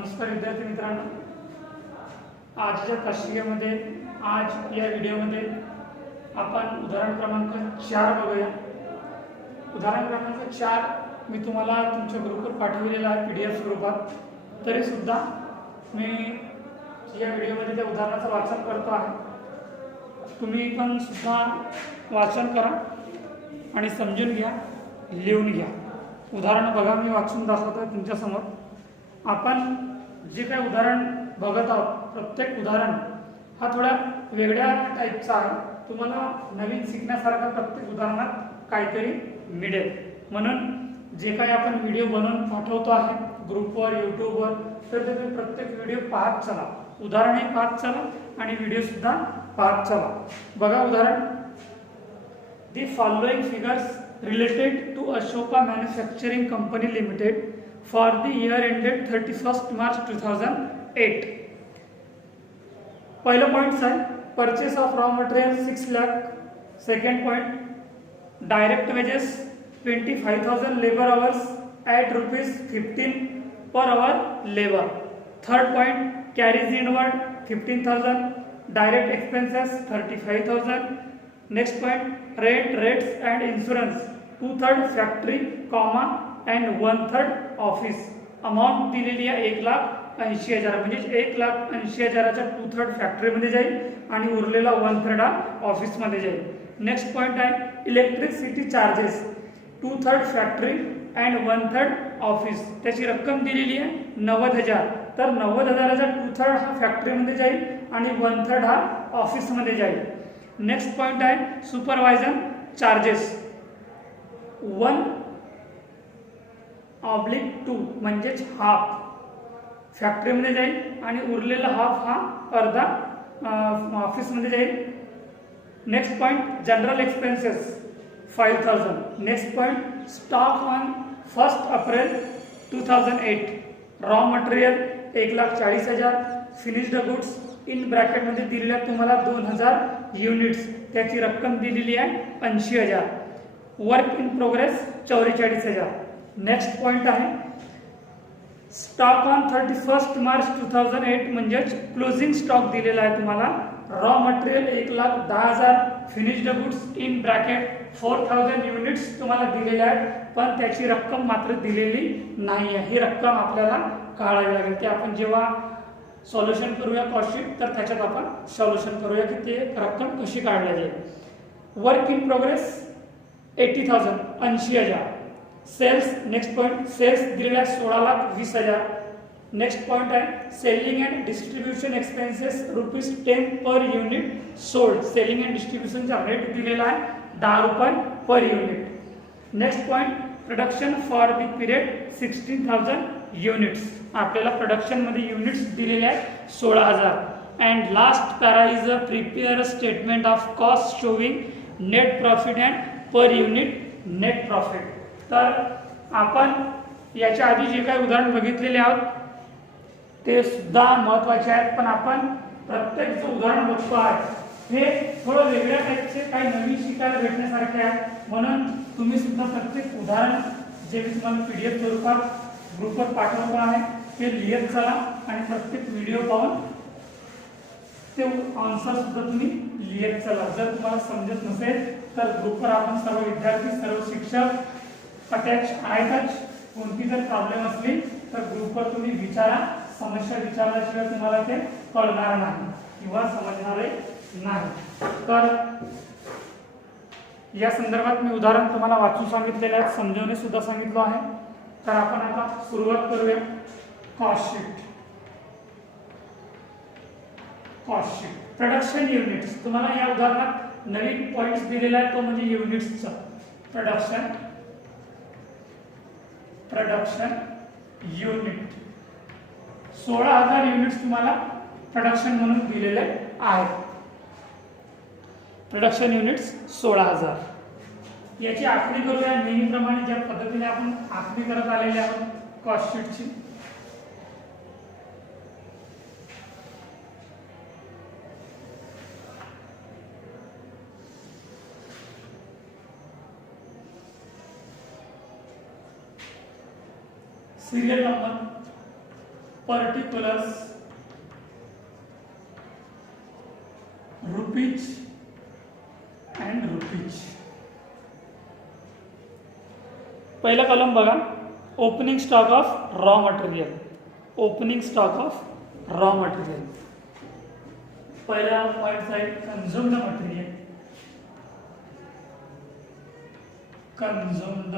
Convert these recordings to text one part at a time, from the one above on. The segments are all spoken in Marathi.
नमस्कार विद्यार्थी मित्रांनो, आजच्या तासिकेमध्ये आज या व्हिडिओमध्ये आपण उदाहरण क्रमांक 4 बघूया। उदाहरण क्रमांक 4 मी तुम्हाला तुमच्या ग्रुपवर पाठवलेला आहे PDF स्वरूपात। तरी सुद्धा मी या व्हिडिओमध्ये त्या उदाहरणाचं वाचन करतो आहे। तुम्ही पण सुद्धा वाचन करा आणि समजून घ्या, लिहून घ्या। उदाहरण बघा, मी वाचून दाखवतो तुमच्या समोर। आपण जे काही उदाहरण बघत आहोत, प्रत्येक उदाहरण हा थोडा वेगळ्या टाईपचा आहे। तुम्हाला नवीन शिकण्यासारखा प्रत्येक उदाहरणात काहीतरी मिळेल। म्हणून जे काही आपण व्हिडिओ बनवून पाठवतो आहे ग्रुपवर, यूट्यूबवर, तर तुम्ही प्रत्येक व्हिडिओ पाहत चला, उदाहरणही पाहत चला आणि व्हिडिओ सुद्धा पाहत चला। बघा उदाहरण, The following figures related to Ashoka Manufacturing Company Limited for the year ended 31st March 2008. पहिला पॉइंट आहे purchase of raw material 6 lakh. Second point, direct wages 25,000, labor hours at rupees 15 per hour labor. Third point, carries inward 15,000, direct expenses 35,000. Next point, rent, rates and insurance 2/3 factory, and 1/3 office. Amount दिलेली आहे 1,80,000, म्हणजे 1,80,000च्या 2/3 फॅक्टरीमध्ये जाईल आणि उरलेला 1/3 ऑफिसमध्ये जाईल। नेक्स्ट पॉइंट आहे electricity charges 2/3 factory and 1/3 office. त्याची रक्कम दिलेली आहे 90,000, तर 90,000चा 2/3 हा फॅक्टरीमध्ये जाईल आणि 1/3 हा ऑफिसमध्ये जाईल। नेक्स्ट पॉइंट आहे सुपरवायझर चार्जेस 1/2 म्हणजेच हाफ फॅक्टरीमध्ये जाईल आणि उरलेला हाफ हा अर्धा ऑफिसमध्ये जाईल। Next point general expenses 5,000। Next point stock on 1 April 2008 raw material 1,40,000, finished goods in ब्रॅकेटमध्ये दिलेल्या तुम्हाला 2,000 युनिट्स, त्याची रक्कम दिलेली आहे 80,000। Work in progress 44,000। Next point आहे स्टॉक ऑन 31st मार्च 2008 म्हणजेच क्लोजिंग स्टॉक दिलेला आहे तुम्हाला। Raw material 1,10,000, finished goods in bracket 4,000 units तुम्हाला दिलेले आहेत, पण त्याची रक्कम मात्र दिलेली नाही आहे। ही रक्कम आपल्याला काढावी लागेल। ते आपण जेव्हा सॉल्युशन करूया कॉस्टशीट, तर त्याच्यात आपण सॉल्युशन करूया की ते रक्कम कशी काढली जाईल। Work in progress 80,000 80,000। Sales, next point sales दिलेला 16,20,000। नेक्स्ट पॉइंट आहे selling and distribution expenses ₹10 per unit sold. Selling and डिस्ट्रीब्युशनचा रेट दिलेला आहे 10 रुपये per unit. Next point production for the period 16,000 units. आपल्याला प्रोडक्शन मध्ये युनिट्स दिलेले आहेत 16,000। And last para is a prepare statement of cost showing net profit and per unit net profit. तर आपण याच्या आधी जे काही उदाहरण बघितलेले आहोत ते सुद्धा महत्त्वाचे आहेत, पण आपण प्रत्येक जो उदाहरण बघतो आहे हे थोडं वेगळ्या टाईपचे काही नवीन शिकायला भेटण्यासारखे आहे। म्हणून तुम्ही सुद्धा प्रत्येक उदाहरण जे मी तुम्हाला PDF स्वरूपात ग्रुपवर पाठवतो आहे ते लिहित चला आणि प्रत्येक व्हिडिओ पाहून ते आन्सर सुद्धा तुम्ही लिहित चला। जर तुम्हाला समजत नसेल तर ग्रुपवर आपण सर्व विद्यार्थी, सर्व शिक्षक अटॅच आहेतच। कोणती जर प्रॉब्लेम असली तर ग्रुपवर तुम्ही विचारा। समस्या विचारल्याशिवाय तुम्हाला ते कळणार नाही किंवा समजणारही नाही। तर या संदर्भात मी उदाहरण तुम्हाला वाचून सांगितलेले आहे, समजवणे सुद्धा सांगितलं आहे। तर आपण आता सुरुवात करूया कॉस्टशीट। कॉस्टशीट प्रोडक्शन युनिट्स, तुम्हाला या उदाहरणात नवीन पॉइंट्स दिलेला आहे तो म्हणजे युनिट्सचा प्रोडक्शन युनिट 16,000 युनिट्स तुम्हाला प्रोडक्शन म्हणून दिलेले आहेत। Production units 16,000। याची आखणी करूया नेहमीप्रमाणे ज्या पद्धतीने आपण आखणी करत आलेले आहोत कॉस्टशीटची। Serial number particulars rupees and rupees. पहिला कॉलम बघा, opening stock of raw material. Opening stock of raw material. पहिला पॉइंट आहे कन्झ्युम्ड मटेरियल. कन्झ्युम्ड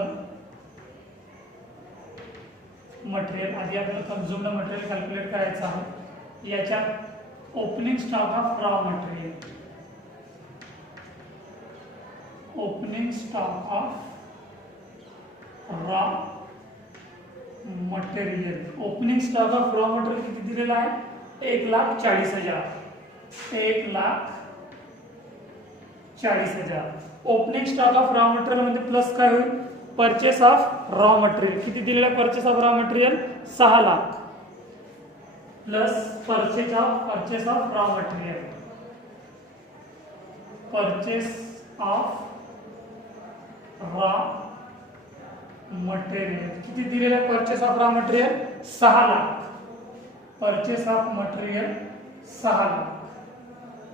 मटेरियल, आधी आपल्याला कन्झ्युम्ड मटेरियल कॅल्क्युलेट करायचं आहे. याच्यात opening stock of raw material. Opening stock of raw material. Opening stock of raw material किती दिलेला आहे? 1,40,000. 1,40,000. Opening stock of raw material मध्ये प्लस काय होईल? Purchase of raw material. किती दिलेला आहे purchase of raw material? 6 lakh plus purchase of raw material. Purchase of raw material किती दिलेलं आहे? Purchase of raw material 6 lakh. Purchase of material 6 lakh.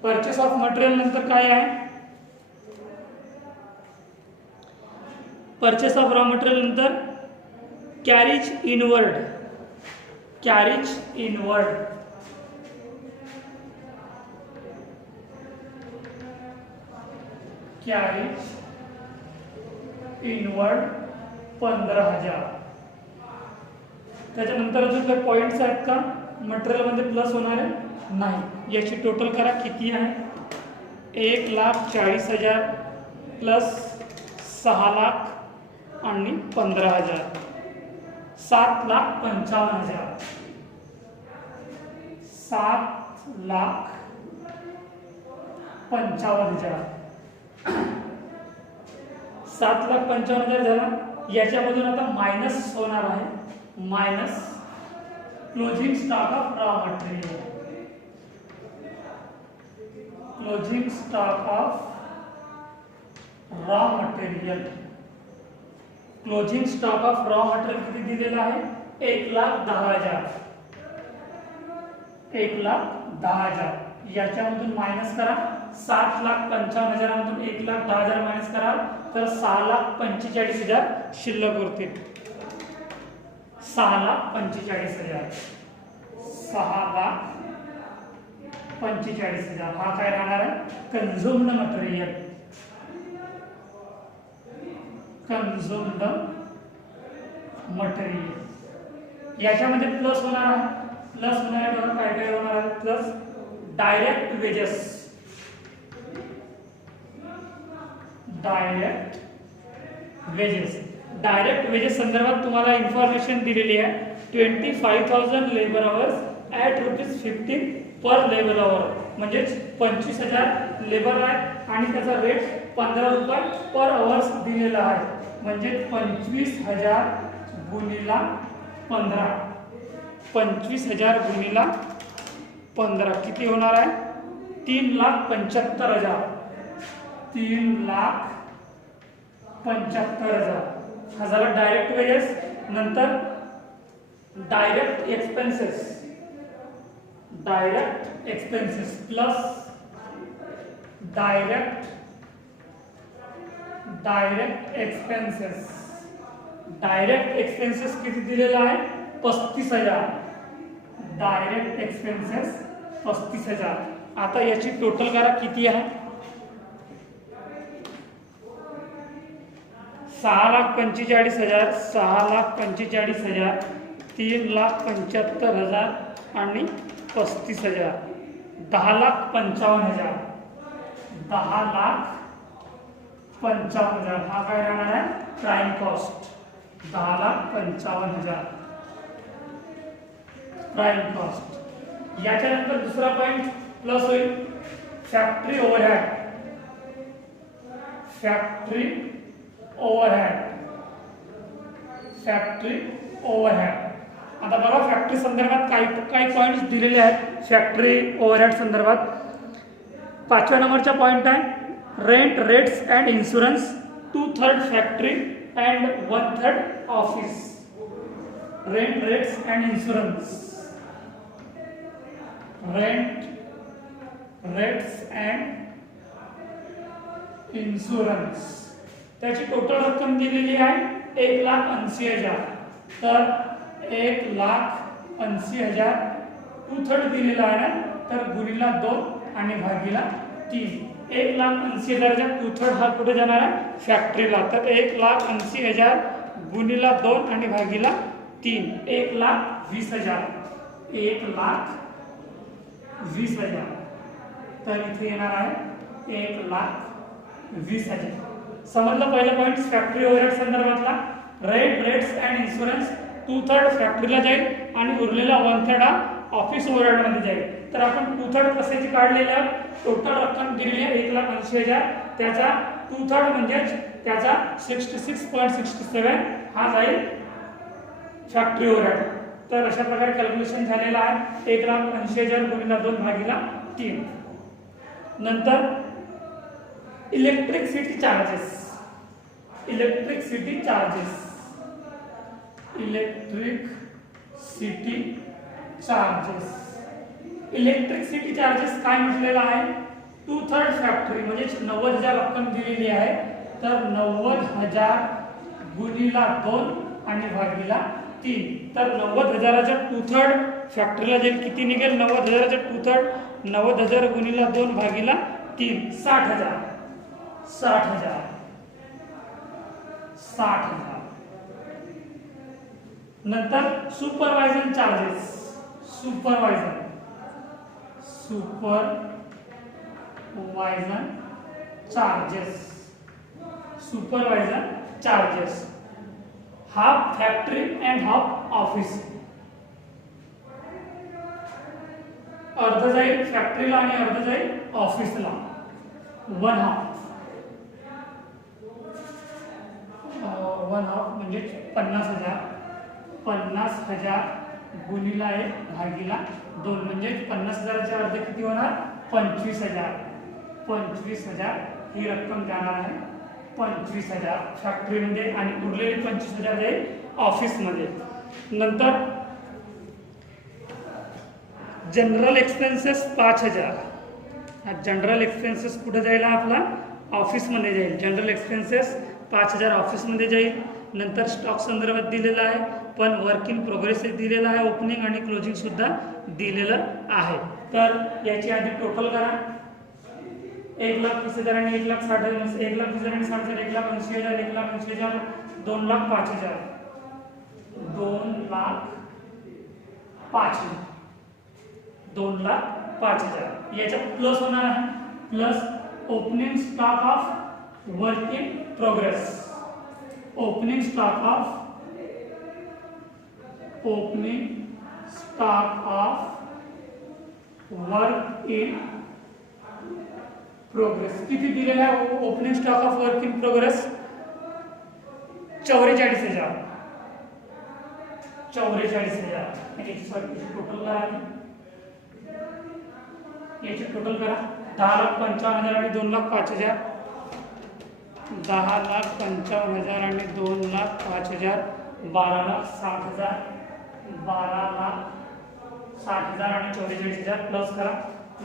Purchase of material नंतर काय आहे? परचेस ऑफ रॉ मटेरियल नंतर carriage inward. Carriage inward. Carriage inward 15,000. त्याच्यानंतर अजून काही पॉइंट्स आहेत का मटेरियल मध्ये प्लस होणारे? नाही. याची टोटल करा किती आहे? 1,40,000 प्लस 6 लाख आणि 15,000. 7,55,000. 7,55,000. 7,55,000 झाला. याच्यामधून आता मायनस होणार आहे. Minus closing stock of raw material. Closing stock of raw material. Closing stock of raw material किती दिलेला आहे? 1,10,000. 1,10,000. याच्यामधून मायनस करा. 7,55,000 मधून 1,10,000 मायनस करा तर 6,45,000 शिल्लक उरतील. 6,45,000. 6,45,000 हा काय राहणार आहे? Consumed material. Consumed material. याच्यामध्ये प्लस होणार आहे. प्लस होणार आहे बघा काय काय होणार आहे? Plus direct wages. Direct wages. Direct wages संदर्भात तुम्हाला इन्फॉर्मेशन दिलेली आहे. 25,000 labour hours at ₹15 per labour hour. म्हणजेच 25,000 लेबर आहे आणि त्याचा रेट ₹15 पर अवर्स दिलेला आहे. म्हणजे 25,000 गुणिला 15. 25,000 गुणिला 15 किती होणार आहे? 3,75,000. 3,75,000 हा झाला डायरेक्ट वेजेस. नंतर direct expenses. Direct expenses plus direct expenses. Direct expenses किती दिलेला आहे? 35,000. Direct expenses 35,000. आता याची टोटल करा किती आहे? 6,45,000. 6,45,000. 3,75,000 आणि 35,000. 10,55,000. 10,55,000 हा काय राहणार आहे? Prime cost. 10,55,000 prime cost. याच्यानंतर दुसरा पॉइंट प्लस होईल factory overhead. Factory overhead. Factory overhead. आता बघा फॅक्टरी संदर्भात काही पॉइंट्स दिलेले आहेत. फॅक्टरी ओव्हरहेड संदर्भात 5व्या नंबरचा पॉइंट आहे rent rates and insurance. 2/3 factory and 1/3 office. Rent rates and insurance. Rent, rates and insurance, त्याची टोटल रक्कम दिलेली आहे 1,80,000. तर 1,80,000 2/3 दिलेला आहे ना, तर गुणिला 2 आणि भागीला 3. 1,80,000च्या 2/3 हा कुठे जाणार आहे? फॅक्टरीला. तर 1,80,000 गुणिला 2 आणि भागीला 3, 1,20,000. 1,20,000. तर इथे येणार आहे 1,20,000. समजलं पहिला पॉईंट फॅक्टरी ओव्हरहेड संदर्भातला. रेंट, रेट्स अँड इन्शुरन्स 2/3 फॅक्टरीला जाईल आणि उरलेला 1/3 हा ऑफिस ओव्हरहेड मध्ये जाईल. तर आपण 2/3 कशाची काढलेली आहे? टोटल रक्कम दिलेली आहे 1,80,000, त्याचा 2/3 म्हणजे त्याचा 66.67 हा जाईल फॅक्टरी ओव्हरहेड. तर अशा प्रकारे कॅल्क्युलेशन झालेलं आहे 1,80,000 गुणिला 2 भागीला 3. नंतर electricity charges. Electricity charges, electricity charges. Electricity charges काय म्हटलेलं आहे? 2/3 फॅक्टरी म्हणजे 90,000 रक्कम दिलेली आहे. तर 90,000 गुणिला 2 आणि भागीला 3. तर 90,000च्या 2/3 फॅक्टरीला जाईल. किती निघेल? 90,000च्या 2/3 90,000 गुणिला 2 भागीला 3, 60,000. 60,000. नंतर supervisor charges. Supervisor charges. Supervisor charges half factory and half office. अर्ध जाईल फॅक्टरीला आणि अर्ध जाईल ऑफिसला. 1/2 म्हणजे 50,000. 50,000 गुणिला 1 भागीला 2 म्हणजे 50,000चे अर्ध किती होणार? 25,000. 25,000 ही रक्कम जाणार आहे 25,000 फॅक्टरीमध्ये आणि उरलेली 25,000 जाईल ऑफिसमध्ये. नंतर जनरल एक्सपेन्सेस 5,000. जनरल एक्सपेन्सेस कुठे जाईल? आपला ऑफिसमध्ये जाईल. जनरल एक्सपेन्सेस 5,000 ऑफिसमध्ये जाईल. नंतर स्टॉक संदर्भात दिलेला आहे, पण वर्क इन प्रोग्रेस दिलेला आहे, ओपनिंग आणि क्लोजिंग सुद्धा दिलेलं आहे. तर याची आधी टोटल करा. 1,20,000 आणि 1,60,000, 1,20,000 आणि 60,000, 1,80,000, 1,80,000, 2,05,000, 2,05,000, 2,05,000. याच्यात प्लस होणार आहे, plus opening stock of work in progress. Opening stock of work in progress. किती दिलेला आहे opening stock of work in progress? 44,000. 44,000. Total करा. याची टोटल करा. 10,55,000 आणि 2,05,000. 10,55,000 आणि 2,05,000. 12,60,000. 12,60,000 आणि 44,000 प्लस करा.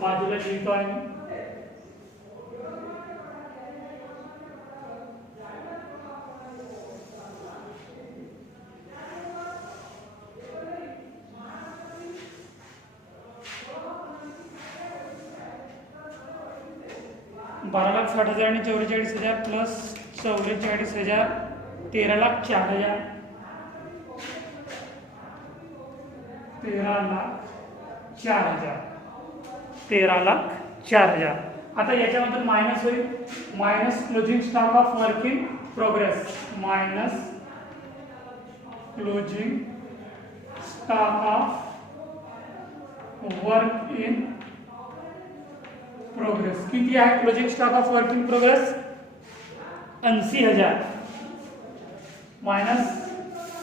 बाजूला लिहितो आहे मी. बारा 60,000 आणि 44,000 प्लस 44,000 13,04,000. 13,04,000. 13,04,000. आता याच्यामधून मायनस होईल. Minus closing stock of work in progress. Minus closing stock of work in progress. किती आहे closing stock of work in progress? 80,000 minus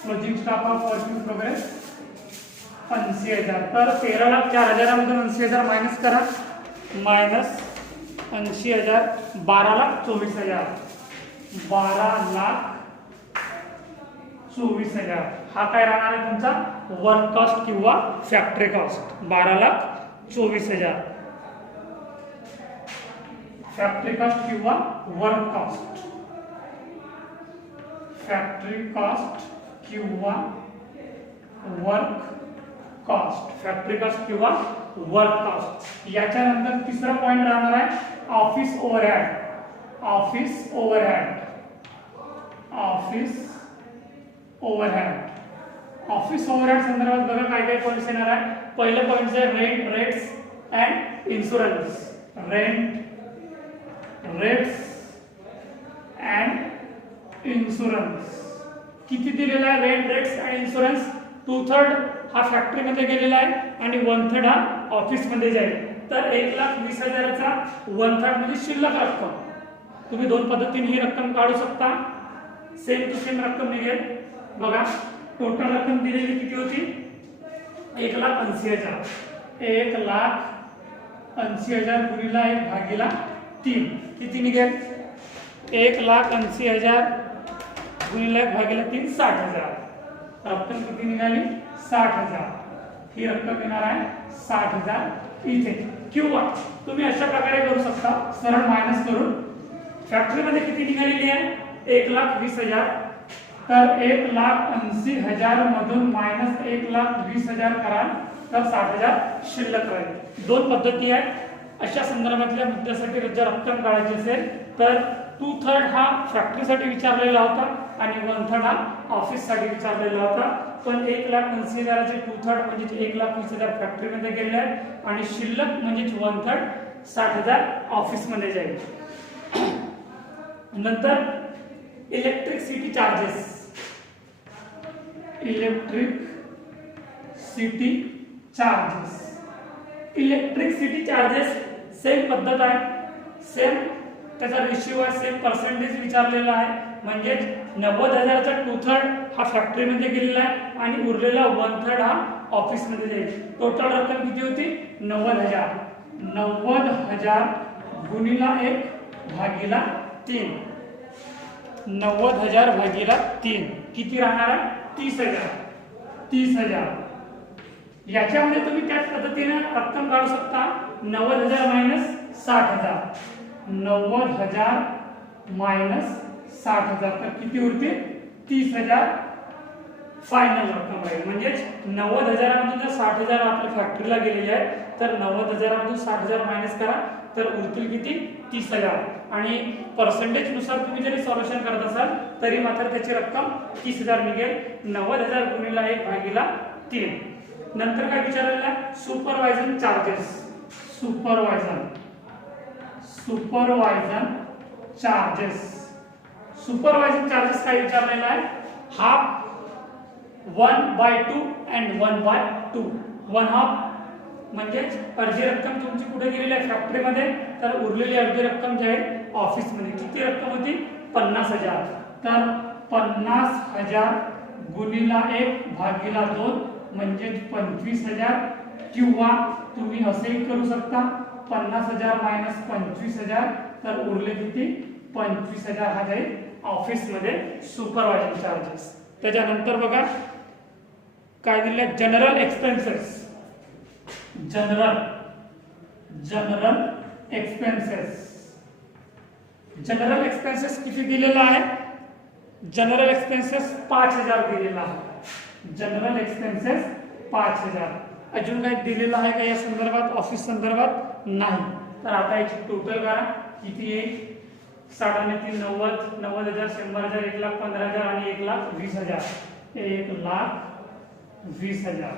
closing stock of work in progress 80,000. तर 13,04,000 मधून 80,000 मायनस करा. मायनस 80,000 12,24,000. 12,24,000 हा काय राहणार आहे तुमचा वर्क कॉस्ट किंवा फॅक्टरी कॉस्ट. 12,24,000 24,000. फॅक्टरी कास्ट किंवा वर्क कास्ट, फॅक्टरी कास्ट किंवा वर्क कास्ट, फॅक्टरी कास्ट किंवा वर्क कास्ट. याच्यानंतर तिसरा पॉइंट राहणार आहे office overhead. Office overhead, office overhead. Office overhead संदर्भात बघा काय काय पॉइंट्स येणार आहे. पहिलं पॉइंट आहे rent, rates and insurance. Rent, rates and insurance किती दिलेला आहे. रेंट, रेट्स अँड इन्शुरन्स 2/3 हा फॅक्टरीमध्ये गेलेला आहे आणि 1/3 हा ऑफिसमध्ये जाईल. तर 1,20,000चा 1/3 म्हणजे शिल्लक रक्कम. तुम्ही दोन पद्धतीने ही रक्कम काढू शकता. सेम टू सेम रक्कम निघेल. बघा टोटल रक्कम दिलेली किती होती. 1,80,000. 1,80,000 गुणिला 1/3 किती निघेल. 1,80,000 गुणिला 1/3 60,000. रक्कम किती निघाली 60,000. ही रक्कम येणार आहे 60,000 इथे. किंवा तुम्ही अशा प्रकारे करू शकता सरळ मायनस करून. फॅक्टरीमध्ये किती निघालेली आहे 1,20,000. तर 1,80,000 मधून मायनस 1,20,000 कराल तर 60,000 शिल्लक राहील. दोन पद्धती आहेत. अशा संदर्भातल्या मुद्द्यासाठी जर रक्कम काढायची असेल तर 2/3 हा फॅक्टरीसाठी विचारलेला होता आणि 1/3 हा ऑफिससाठी विचारलेला होता. पण 1,80,000चे 2/3 म्हणजे 1,20,000 फॅक्टरीमध्ये गेले आहेत आणि शिल्लक म्हणजे 1/3 60,000 ऑफिसमध्ये जाईल. नंतर electricity charges. Electricity charges, electricity charges same पद्धत आहे. सेम त्याचा रेशिओ आहे. सेम पर्सेंटेज विचारलेला आहे. म्हणजे 90,000चा 2/3 हा फॅक्टरीमध्ये गेलेला आहे आणि उरलेला 1/3 हा ऑफिसमध्ये जाईल. टोटल रक्कम किती होती 90,000. 90,000 गुणिला 1/3. 90,000 भागीला 3 किती राहणार आहे 30,000. 30,000. याच्यामध्ये तुम्ही त्याच पद्धतीने रक्कम काढू शकता. 90,000 मायनस 60,000. 90,000 मायनस 60,000 तर किती उरते 30,000 फायनल रक्कम आहे. म्हणजेच 90,000 मधून जर 60,000 आपल्या फॅक्टरीला गेलेले आहे तर 90,000 मधून 60,000 मायनस करा तर उरतील किती 30,000. आणि पर्सेंटेज नुसार तुम्ही जरी सॉल्युशन करत असाल तरी मात्र त्याची रक्कम 30,000 निघेल. 90,000 गुणिला 1/3. नंतर काय विचारलेलं आहे सुपरवायझन चार्जेस. सुपरवायझन, सुपरवायझन चार्जेस. सुपरवायझन चार्जेस काय विचारलेलं आहे. Half, 1/2 and 1/2. 1/2 म्हणजे अर्धी रक्कम तुमची कुठे गेलेली आहे फॅक्टरीमध्ये तर उरलेली अर्धी रक्कम जी आहे ऑफिसमध्ये. किती रक्कम होती 50,000. तर 50,000 गुणिला 1/2 म्हणजे 25,000. किंवा तुम्ही असेही करू शकता 50,000 मायनस 25,000 तर उरले किती 25,000 हा जाईल ऑफिसमध्ये सुपरवायझर चार्जेस. त्याच्यानंतर बघा काय दिले general expenses. General, general expenses. General expenses किती दिलेला आहे. जनरल एक्सपेन्सेस 5,000 दिलेला आहे. General expenses 5,000. अजून काही दिलेलं आहे का या संदर्भात ऑफिस संदर्भात नाही. तर आता याची टोटल करा किती येईल. 3 90, 90,000, 100,000, 1,15,000 आणि 1,20,000. 1,20,000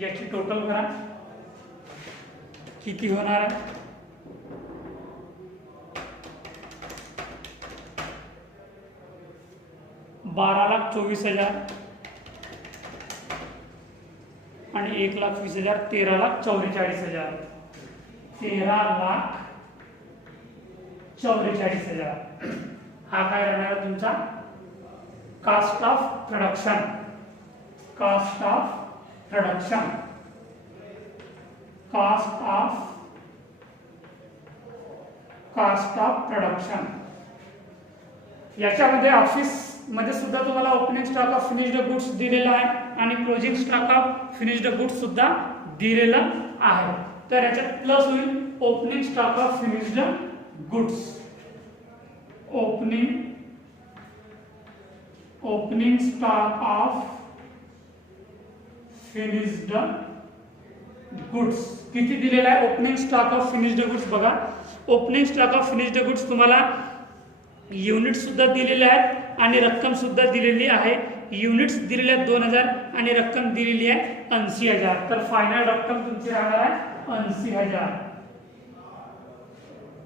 याची टोटल करा किती होणार आहे. ₹12,24,000 आणि 1,20,000 13,44,000. 13,44,000 हा काय राहणार तुमचा cost of production. Cost of production, cost of production. याच्यामध्ये ऑफिस मध्ये सुद्धा तुम्हाला opening stock of finished goods दिलेला आहे आणि closing stock of finished goods सुद्धा दिलेला आहे. तर याच्यात प्लस होईल opening stock of finished goods. Opening stock of finished goods किती दिलेला आहे? Opening stock of finished goods बघा, opening stock of finished goods तुम्हाला युनिट सुद्धा दिलेले आहेत आणि रक्कम सुद्धा दिलेली आहे. युनिट्स दिलेले आहेत 2000 आणि रक्कम दिलेली आहे 80,000. तर फायनल रक्कम तुमची राहणार आहे 80,000.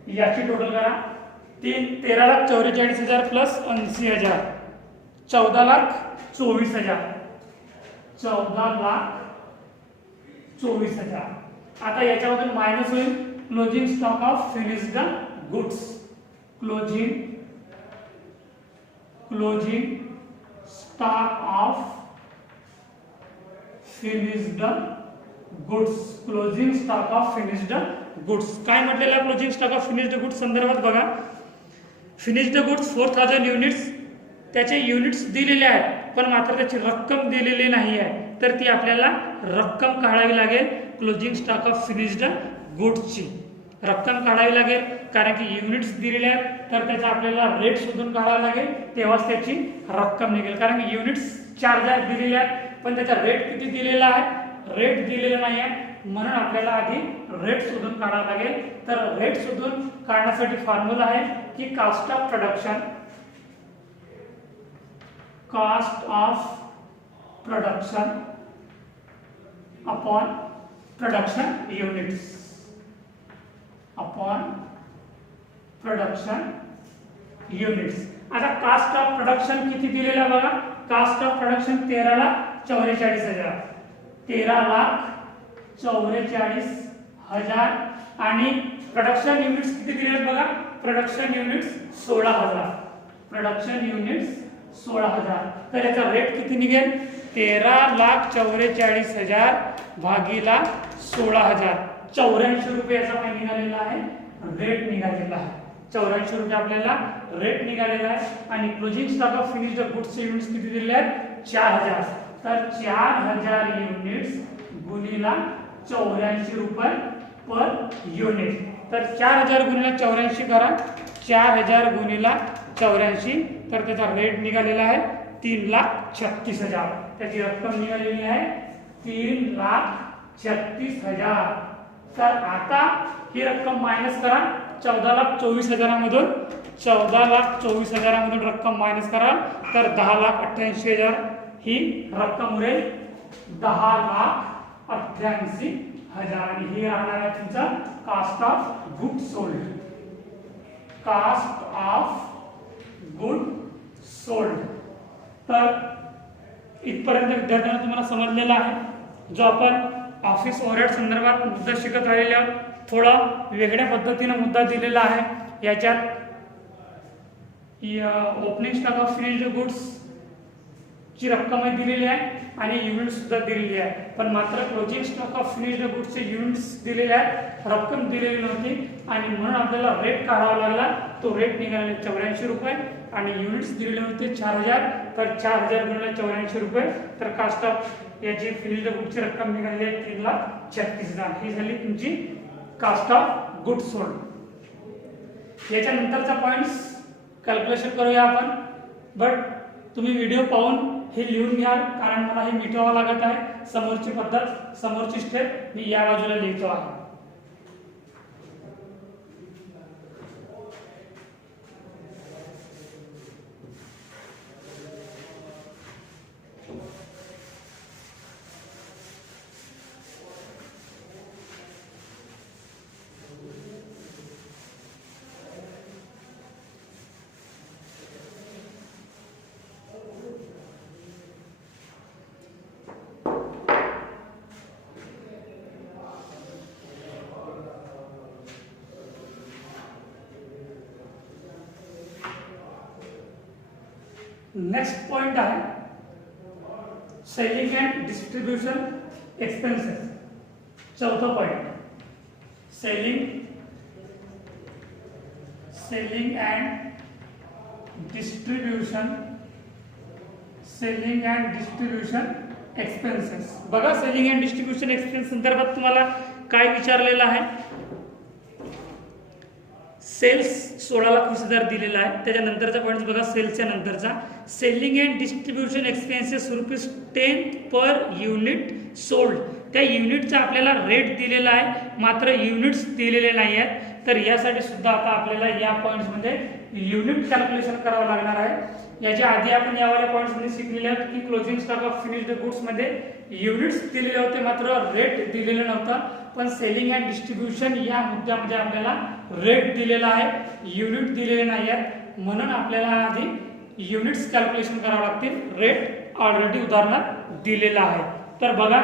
याची टोटल करा 13,44,000 प्लस 80,000 14,24,000. 14,24,000. आता याच्यामधून मायनस होईल closing stock of finished goods. Closing stock of finished goods. Closing stock of finished goods काय म्हटलेलं आहे? Closing stock of finished goods संदर्भात बघा, फिनिश्ड गुड्स 4,000 युनिट्स, त्याचे युनिट्स दिलेले आहेत पण मात्र त्याची रक्कम दिलेली नाही आहे. तर ती आपल्याला रक्कम काढावी लागेल. क्लोजिंग स्टॉक ऑफ फिनिश्ड गुड्सची रक्कम काढावी लागेल कारण की युनिट्स दिलेले आहेत. तर त्याचा आपल्याला रेट शोधून काढावा लागेल, तेव्हाच त्याची रक्कम निघेल. कारण की युनिट्स 4,000 दिलेले आहेत पण त्याचा रेट किती दिलेला आहे? रेट दिलेला नाही आहे, म्हणून आपल्याला आधी रेट शोधून काढावा लागेल. तर रेट शोधून काढण्यासाठी फॉर्म्युला आहे की cost of production upon production units. आता कॉस्ट ऑफ प्रोडक्शन किती दिलेला आहे बघा, कॉस्ट ऑफ प्रोडक्शन 13,44,000. 13,44,000 आणि प्रोडक्शन युनिट्स किती दिले आहेत बघा, प्रोडक्शन युनिट्स 16,000. तर याचा रेट किती निघेल? 13,44,000 भागीला 16,000. 84 रुपये याचा काय निघालेला आहे? रेट निघालेला आहे. 84 रुपये आपल्याला रेट निघालेला आहे. आणि क्लोजिंग स्टॉक ऑफ फिनिश्ड गुड्सचे युनिट्स किती दिले आहेत? 4,000. तर 4,000 युनिट्स गुणिला 84 रुपये पर युनिट. तर 4,000 गुणिला 84 करा, 4,000 गुणिला 84 तर त्याचा रेट निघालेला आहे 3,36,000. त्याची रक्कम निघालेली आहे 3,36,000. तर आता ही रक्कम मायनस करा 14,24,000 मधून. 14,24,000 रक्कम मायनस करा तर 10,88,000 ही रक्कम उरेल. 10,88,000 आणि ही राहणार आहे तुमचा कॉस्ट ऑफ गुड सोल्ड. तर इथपर्यंत विद्यार्थ्यांना तुम्हाला समजलेला आहे. जो आपण ऑफिस ओव्हरहेड संदर्भात मुद्दा शिकत राहिलेले आहोत, थोडा वेगळ्या पद्धतीने मुद्दा दिलेला आहे. याच्यात opening stock of finished goods ची रक्कम दिलेली आहे आणि युनिट सुद्धा दिलेली आहे. पण मात्र क्लोजिंग स्टॉक ऑफ फिनिश्ड गुड्सचे युनिट्स दिलेले आहेत, रक्कम दिलेली नव्हती आणि म्हणून आपल्याला रेट काढावा लागला. तो रेट निघाला 84 रुपये आणि युनिट्स दिलेले होते 4,000. तर 4,000 गुणिले 84 रुपये तर कॉस्ट ऑफ याची फिनिश्ड गुड्सची रक्कम निघालेली आहे 3,36,000. ही झाली तुमची कॉस्ट ऑफ गुड सोल्ड. याच्यानंतरचा पॉइंट्स कॅल्क्युलेशन करूया आपण. बट तुम्ही व्हिडिओ पाहून हे लिहून घ्या कारण मला हे मिटवावं लागत आहे. समोरची पद्धत, समोरची स्टेप मी या बाजूला लिहितो आहे. नेक्स्ट पॉइंट आहे सेलिंग अँड डिस्ट्रीब्यूशन एक्सपेन्सेस. चौथा point selling and distribution expenses. बघा सेलिंग अँड डिस्ट्रीब्यूशन एक्सपेन्स संदर्भात तुम्हाला काय विचारलेलं आहे, सेल्स 16,20,000 दिलेला आहे. त्याच्यानंतरचा पॉईंट बघा, सेल्सच्या नंतरचा selling and distribution expenses ₹10 per unit sold. त्या युनिटचा आपल्याला रेट दिलेला आहे, मात्र युनिट्स दिलेले नाही आहेत. तर यासाठी सुद्धा आता आपल्याला या पॉईंट्समध्ये युनिट कॅल्क्युलेशन करावं लागणार आहे. याच्या आधी आपण यावाल्या पॉईंट्समध्ये शिकलेले आहोत की क्लोजिंग स्टॉक ऑफ फिनिश्ड गुड्समध्ये युनिट्स दिलेले होते, मात्र रेट दिलेलं नव्हतं. पण सेलिंग अँड डिस्ट्रीब्युशन या मुद्द्यामध्ये आपल्याला रेट दिलेला आहे, युनिट दिलेले नाही आहेत. म्हणून आपल्याला आधी युनिट्स कॅल्क्युलेशन करावं लागतील. रेट ऑलरेडी उदाहरणात दिलेला आहे. तर बघा,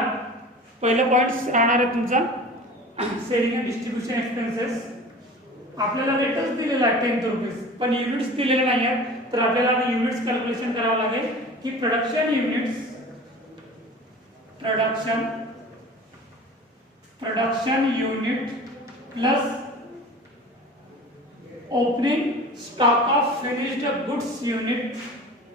पहिलं पॉईंट राहणार आहे तुमचा सेलिंग अँड डिस्ट्रीब्युशन एक्सपेन्सेस. आपल्याला रेटच दिलेला आहे ₹10, पण युनिट्स दिलेले नाही आहेत. तर आपल्याला आता युनिट्स कॅल्क्युलेशन करावं लागेल की production unit plus opening stock of finished goods unit.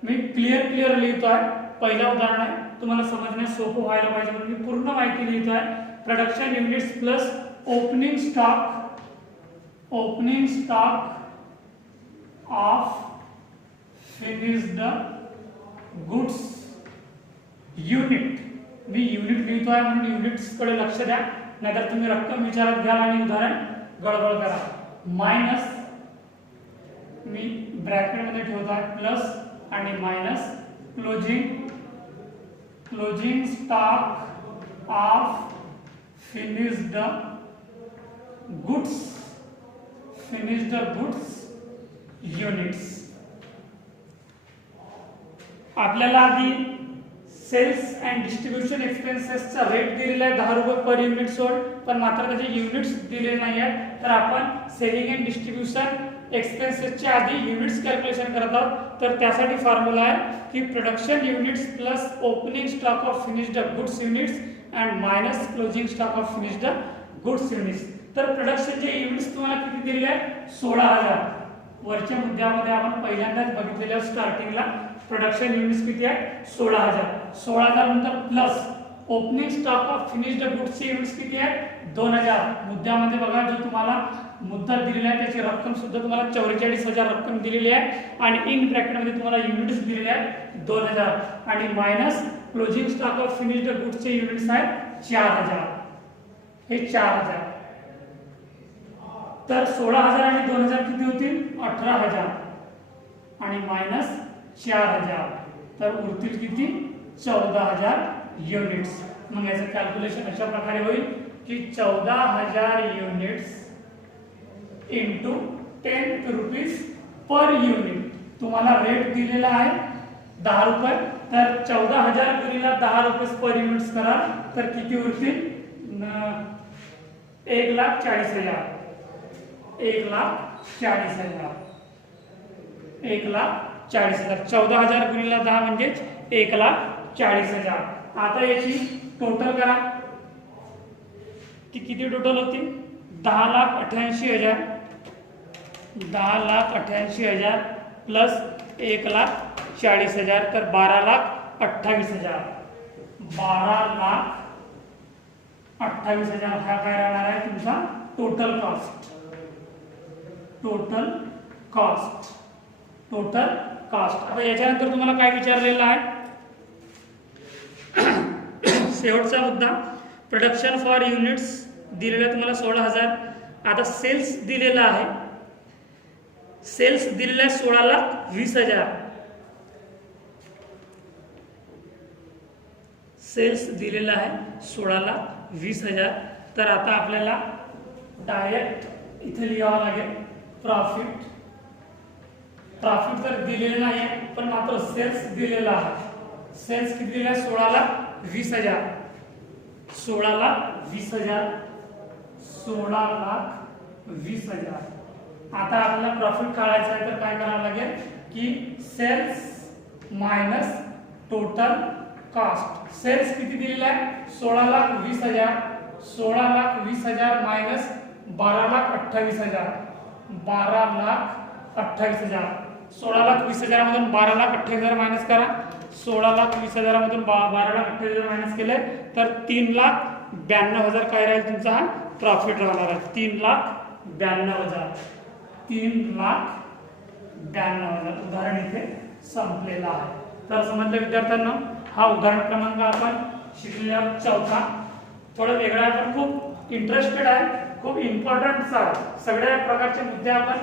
Me clear लिहितो आहे. पहिला उदाहरण आहे, तुम्हाला समजण्यास सोपं व्हायला पाहिजे म्हणून मी पूर्ण माहिती लिहितो आहे. Production units plus opening stock of finished goods unit. Me unit लिहितो आहे म्हणून युनिट्स कडे लक्ष द्या, नाहीतर तुम्ही रक्कम विचारात घ्याल आणि उदाहरण गडबड करा. मायनस, मी ब्रॅकेट मध्ये ठेवतो आहे, प्लस आणि minus closing stock of finished goods units. आपल्याला आधी सेल्स अँड डिस्ट्रीब्युशन एक्सपेन्सेसचा रेट दिलेला आहे ₹10 पर युनिट सोल्ड, पण मात्र त्याचे युनिट्स दिलेले नाही आहेत. तर आपण सेलिंग अँड डिस्ट्रीब्युशन एक्सपेन्सेसच्या आधी युनिट्स कॅल्क्युलेशन करत आहोत. तर त्यासाठी फॉर्म्युला आहे की production units plus opening stock of finished goods units and minus closing stock of finished goods units. तर प्रोडक्शनचे युनिट्स तुम्हाला किती दिलेले आहेत? 16,000. वरच्या मुद्द्यामध्ये आपण पहिल्यांदाच बघितलेल्या स्टार्टिंगला प्रोडक्शन युनिट्स किती आहेत? 16,000. 16,000 नंतर plus opening stock of finished गुड्सचे युनिट्स किती आहेत? 2,000. मुद्द्यामध्ये बघा, जो तुम्हाला मुद्दा दिलेला आहे त्याची रक्कम सुद्धा तुम्हाला 44,000 रक्कम दिलेली आहे आणि इन ब्रॅकेट मध्ये तुम्हाला युनिट्स दिलेले आहेत 2,000 आणि minus closing stock of finished गुड्सचे युनिट्स आहेत 4,000. हे 4,000. तर 16,000 आणि 2,000 किती होतील? 18,000 आणि मायनस 4,000. तर उरतील किती? 14,000 युनिट्स. मग याचं कॅल्क्युलेशन अशा प्रकारे होईल की 14,000 युनिट्स इंटू ₹10 पर युनिट. तुम्हाला रेट दिलेला आहे ₹10, तर 14,000 गुणिले ₹10 पर युनिट्स करा तर किती उरतील? 1,40,000. 1,40,000. 1,40,000. 14,000 गुणिले 10 म्हणजे 1,40,000. आता याची टोटल करा की किती टोटल होती? 10,88,000. 10,88,000 प्लस 1,40,000 तर 12,28,000. 12,28,000 हा काय राहणार आहे तुमचा टोटल कॉस्ट. आता याच्यानंतर तुम्हाला काय विचारलेलं आहे? शेवटचा मुद्दा प्रोडक्शन फॉर युनिट्स दिलेला तुम्हाला 16,000. आता सेल्स दिलेला आहे, सेल्स दिलेला आहे 16,20,000. सेल्स दिलेला आहे 16,20,000. तर आता आपल्याला डायरेक्ट इथे लिहावं लागेल प्रॉफिट तर दिलेलं नाही आहे, पण मात्र सेल्स दिलेला आहे. सेल्स किती दिलेला आहे? 16,20,000. 16,20,000. 16,20,000. आता आपल्याला प्रॉफिट काढायचं आहे तर काय करावं लागेल की sales minus total cost. Sales किती दिलेला आहे? 16,20,000. 16,20,000 मायनस 12,28,000. 12,28,000. 16,20,000 मधून 12,28,000 मायनस करा. 16,20,000मधून 12,28,000 मायनस केले तर 3,92,000 काय राहील तुमचा हा प्रॉफिट राहणार आहे. 3,92,000 उदाहरण इथे संपलेलं आहे. तर समजलं विद्यार्थ्यांना. हा उदाहरण क्रमांक आपण शिकलेला चौथा. थोडं वेगळा आहे पण खूप इंटरेस्टेड आहे, खूप इम्पॉर्टंट आहे. सगळ्या प्रकारचे मुद्दे आपण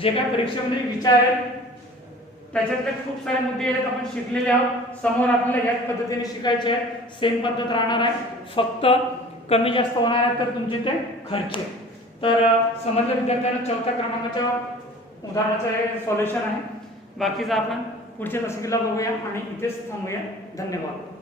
जे काही परीक्षेमध्ये विचार आहेत त्याच्यातले खूप सारे मुद्दे आहेत आपण शिकलेले आहोत. समोर आपल्याला याच पद्धतीने शिकायचे आहे. सेम पद्धत राहणार आहे, फक्त कमी जास्त होणार आहे तर तुमचे ते खर्च. तर समजलं विद्यार्थ्यांना. चौथ्या क्रमांकाच्या उदाहरणाचं हे सॉल्युशन आहे. बाकीचं आपण पुढच्या तासिकेला बघूया आणि इथेच थांबूया. धन्यवाद.